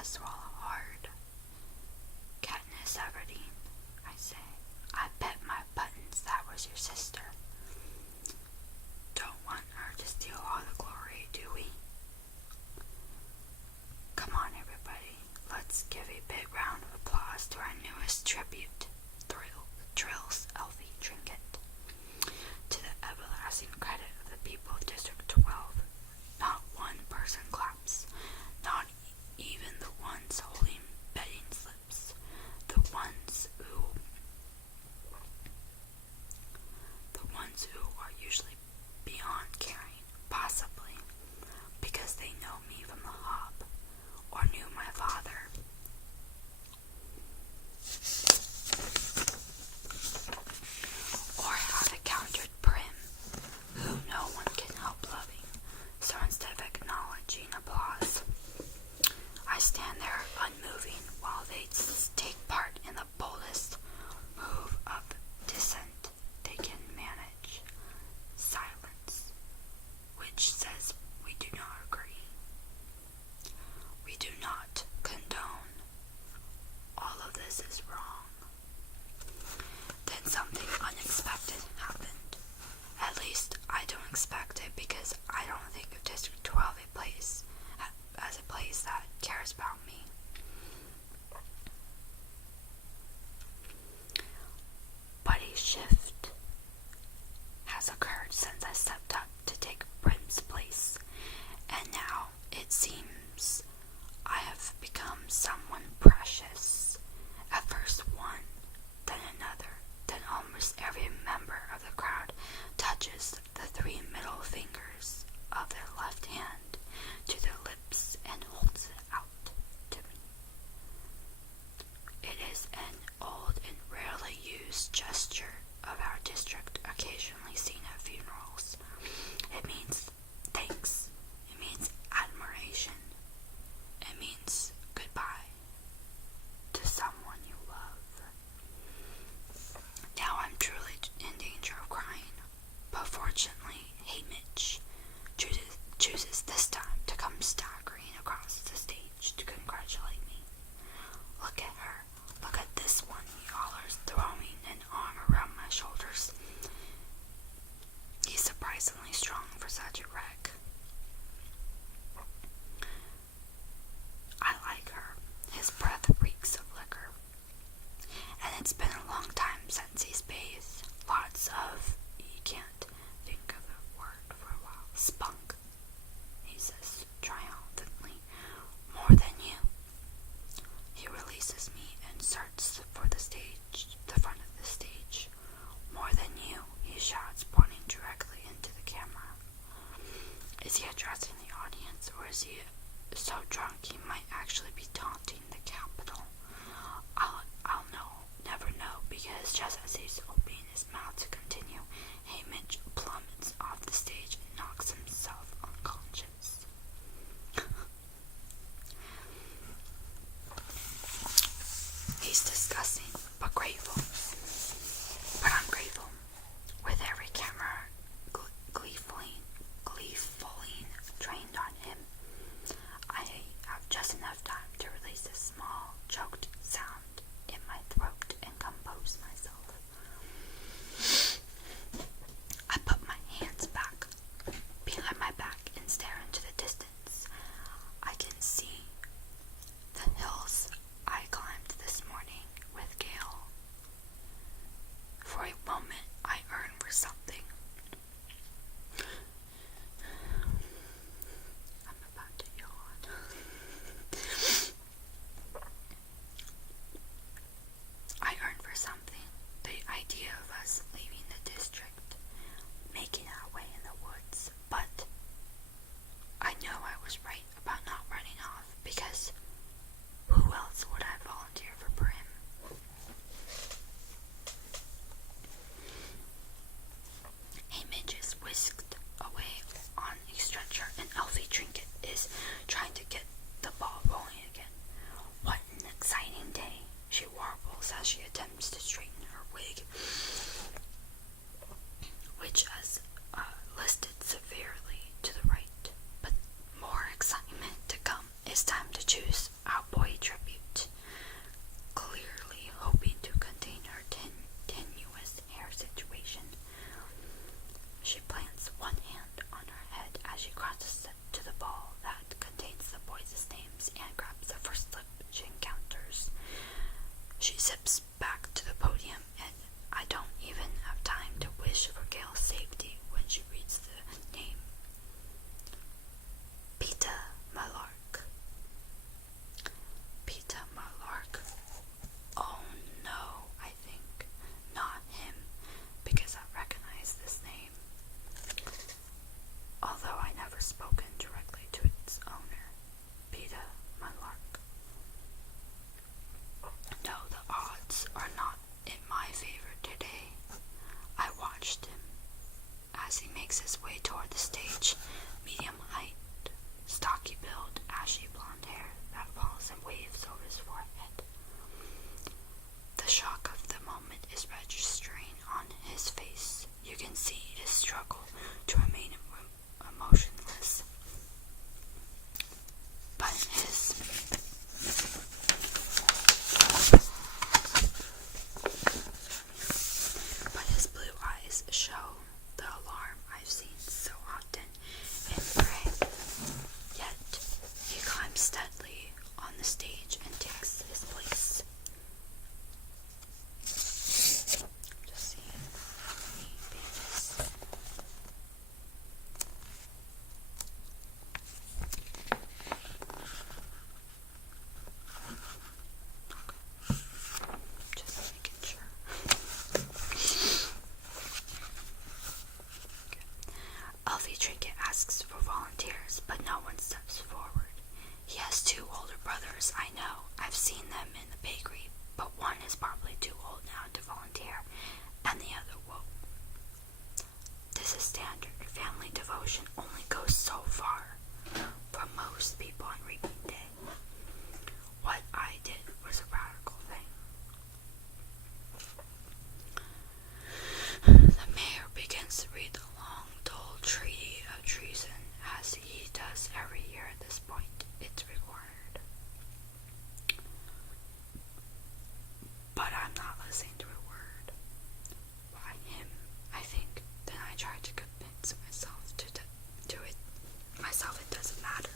I swallow hard. Katniss Everdeen, I say. I bet my buttons that was your sister. Don't want her to steal all the glory, do we? Come on, everybody. Let's give a big round of applause to our newest tribute, Trill's Elfie Trinket. To the everlasting credit of the people of District 12, not one person claps, not even the ones holding betting slips, the ones who are usually beyond caring, possibly because they know me from the Hob, or knew my father. Or have encountered Prim, who no one can help loving, so instead of acknowledging applause, I stand there unmoving while they take part in the boldest move of dissent they can manage. Silence, which says we do not agree. We do not condone. All of this is wrong. Then something unexpected happened. At least I don't expect it because I don't think of District 12 as a place that cares about me. But a shift has occurred since I stepped up to take Prim's place, and now it seems I have become someone precious. At first one, then another, then almost every member of the crowd touches the 3 middle fingers of their left hand to their lips and holds it out to me. It is an old and rarely used gesture of our district, occasionally seen at funerals. It means thanks. It means admiration. It means goodbye to someone you love. Now I'm truly in danger of crying, but fortunately, Haymitch chooses this time to come staggering across the stage to congratulate me. Look at her. Look at this one, he hollers, throwing an arm around my shoulders. He's surprisingly strong for such a wreck. I like her. His breath reeks of liquor. And it's been a long time since he's bathed. Lots of, you can't think of a word for a while, spunk, he says triumphantly. More than you. He releases me and starts for the front of the stage. More than you, he shouts, pointing directly into the camera. Outboy tribute, clearly hoping to contain her tenuous hair situation. She plants one hand on her head as she crosses to the ball that contains the boys' names and grabs the first slip she encounters. She zips back to the podium, and I don't even have time to wish for Gail's safety when she reads the name. Peeta Mellark. Peeta Mellark. Oh no, I think. Not him, because I recognize this name. Although I never spoken directly to its owner, Peeta Mellark. No, the odds are not in my favor today. I watched him as he makes his way toward the stage, medium height, stocky build, ashy blonde hair that falls in waves over his forehead. The shock of the moment is registering on his face. You can see his struggle to remain emotionless. But his blue eyes show the alarm I've seen so often in Prey. Yet he climbs steadily on the stage and takes his place. Just seeing how many pages. Just making sure. Elfie Trinket asks for volunteers, but no one steps forward. He has two older brothers, I know. I've seen them in the bakery, but one is probably too old now to volunteer, and the other won't. This is standard. Family devotion only goes so far for most people on reaping day. What I did was a radical thing. The mayor begins to read the long, dull treaty of treason, as he does every year at this point. It's required. But I'm not listening to a word. By him, I think. Then I try to convince myself to do it. Myself, it doesn't matter.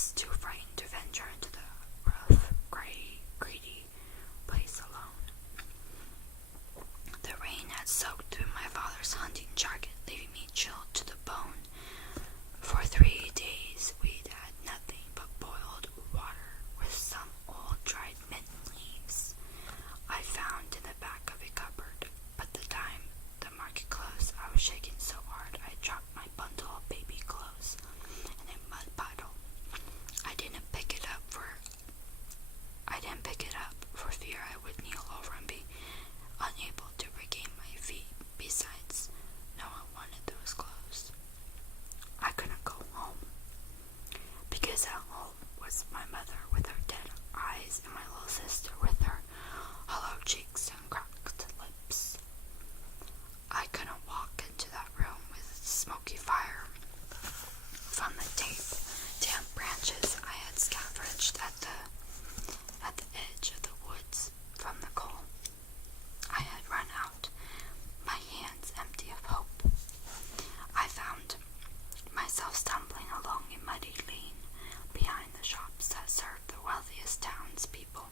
was too frightened to venture into the rough, gray, greedy place alone. The rain had soaked through my father's hunting jacket, leaving me chilled to the bone. For 3 days we'd had nothing but boiled water with some old dried mint leaves I found in the back of a cupboard. But the time the market closed, I was shaking so hard I dropped my bundle of baby clothes in a mud puddle. I didn't pick it up for fear I would kneel over and be unable to regain my feet. Besides, no one wanted those clothes. I couldn't go home, because at home was my mother with her dead eyes and my little sister with her hollow cheeks and cracked lips. I couldn't walk into that room with smoky fire from the damp branches I had scavenged at the edge of the woods from the coal. I had run out, my hands empty of hope. I found myself stumbling along a muddy lane behind the shops that served the wealthiest townspeople.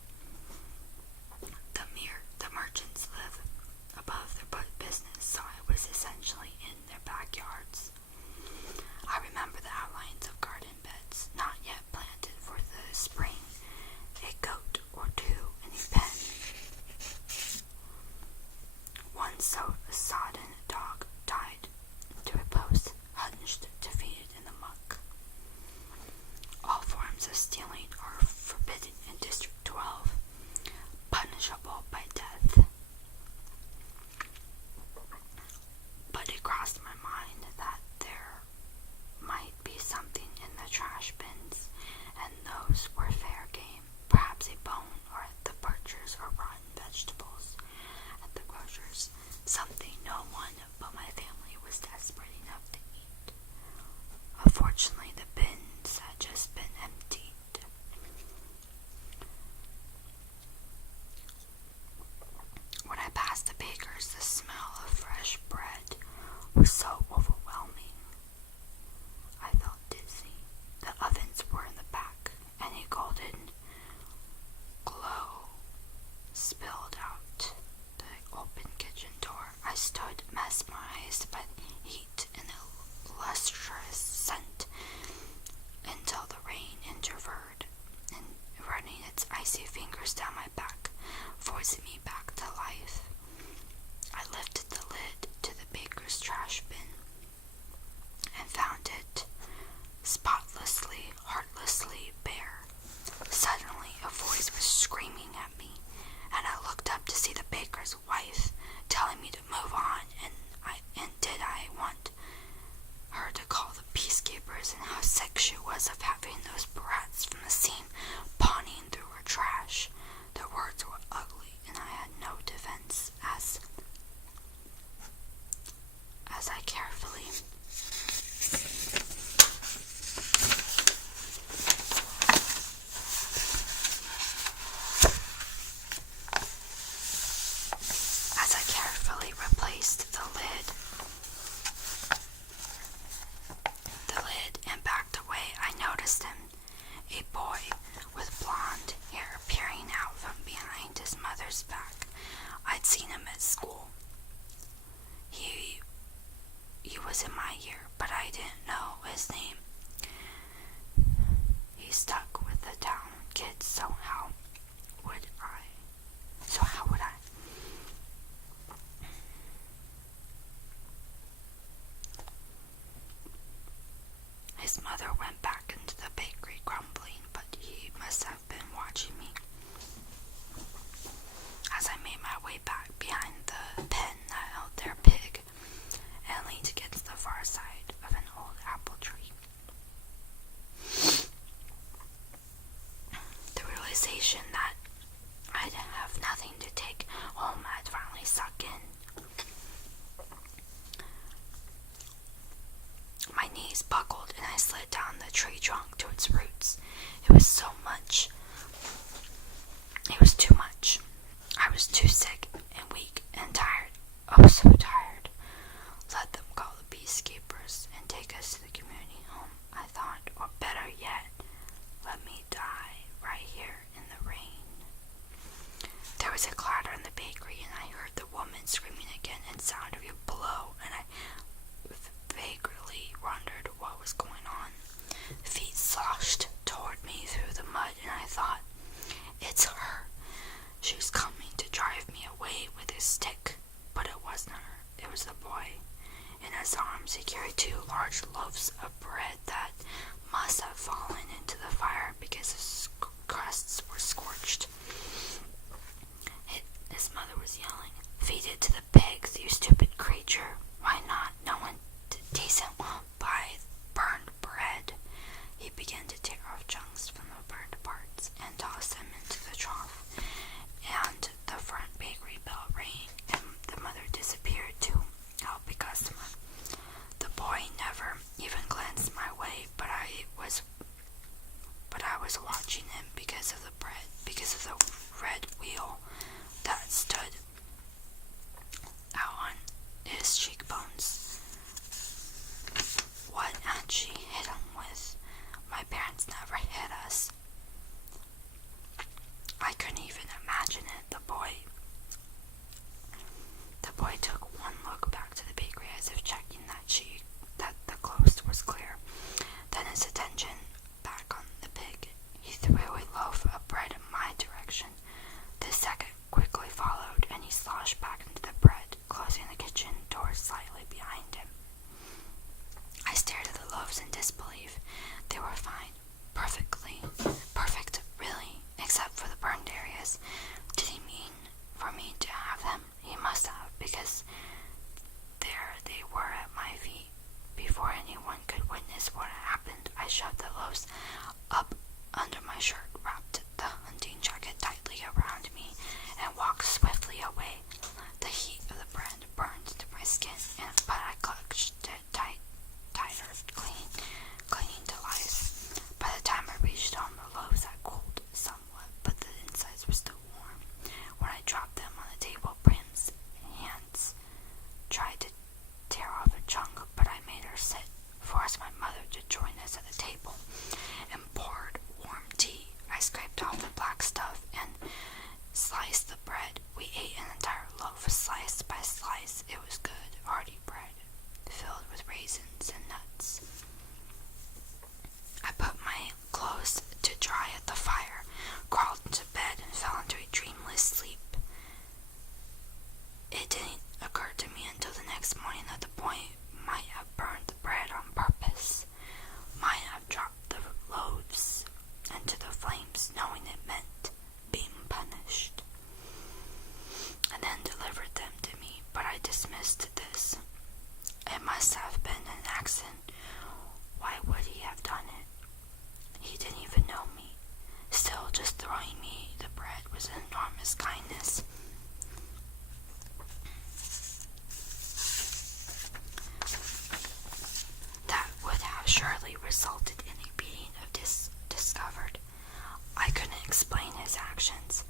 The merchants live above their business, so I was essentially in their backyards. I remember the outlines of garden beds, not yet planted for the spring, a goat or two in a pen. One sodden dog tied to a post, hunched to feed it in the muck. All forms of stealing are forbidden in District 12, punishable by death. But it crossed my mind that there might be something in the trash bins, and those were fair game. Perhaps a bone, or at the butcher's, or rotten vegetables at the grocer's. Something no one but my family was desperate enough to eat. Unfortunately, the bins had just been emptied. When I passed the baker's, the smell of fresh bread was so overwhelming. I felt dizzy. The ovens were in the back, and a golden glow spilled out the open kitchen door. I stood mesmerized by the heat and the lustrous scent until the rain interfered, and running its icy fingers down my back, forcing me back to life. I lifted the lid to the baker's trash bin and found it spotlessly, heartlessly bare. Suddenly, a voice was screaming at me, and I looked up to see the baker's wife telling me to move on, and did I want her to call the peacekeepers, and how sick she was of having those brats from the scene pawning through her trash. The words were ugly, and I had no defense as I carefully replaced the lid and backed away, I noticed him, a boy with blonde hair peering out from behind his mother's back. I'd seen him at school. He was in my year, but I didn't know his name. He stuck with the town kids, so how would I? His mother went back into the bakery grumbling, but he must have been watching me. As I made my way back behind the pen that held their pig and leaned against the far side of an old apple tree, the realization that I'd have nothing to take home had finally sunk in. My knees buckled and I slid down the tree trunk to its roots. It was too much. I was too sick and weak and tired. Oh, so tired. Let them call the peacekeepers and take us to the community home, I thought, or better yet, tear off chunks from the burned parts and toss them into the trough. And the front bakery bell rang, and the mother disappeared to help a customer. The boy never even glanced my way, but I was watching him because of the bread, because of the red wheal that stood out on his cheekbones. What had she hit him with? My parents never hit us. I couldn't even imagine it. The boy took one look back to the bakery as if checking that the coast was clear. Then his attention back on the pig. He threw a loaf of bread in my direction. The second quickly followed, and he sloshed back into the bread, closing the kitchen door slightly behind him. I stared at the loaves in disbelief. They were fine. Perfect, really, except for the burned areas. Did he mean for me to have them? He must have, because there they were at my feet. Before anyone could witness what had happened, I shoved the loaves up under my shirt, wrapped the hunting jacket tightly around me, and walked swiftly away. The heat of the bread burned to my skin, but I clutched it tighter, clinging to life. By the time I reached home, the loaves had cooled somewhat, but the insides were still warm. When I dropped them on the table, Prim's hands tried to tear off a chunk, but I made her sit, forced my mother to join us at the table, and poured warm tea. I scraped off the black stuff and sliced the bread. We ate an entire loaf, slice by slice. It was good, hearty bread, filled with raisins and nuts. I put my clothes to dry at the fire, crawled into bed, and fell into a dreamless sleep. It didn't occur to me until the next morning that the boy might have burned the bread on purpose, might have dropped the loaves into the flames, knowing it meant being punished, and then delivered them to me. But I dismissed this. It must have been an accident. Why would he have done it? He didn't even know me. Still, just throwing me the bread was an enormous kindness. That would have surely resulted in a beating if discovered. I couldn't explain his actions.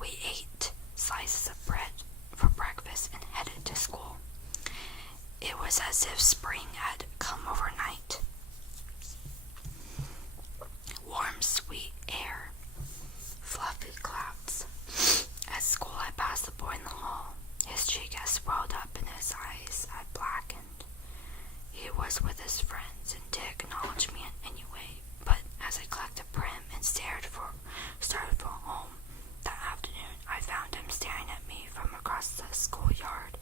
We ate slices of bread for breakfast and headed to school. It was as if spring had come overnight. Warm, sweet air, fluffy clouds. At school, I passed the boy in the hall. His cheek had swelled up and his eyes had blackened. He was with his friends and did acknowledge me anyway, but as I collected Prim and started for home that afternoon, I found him staring at me from across the schoolyard.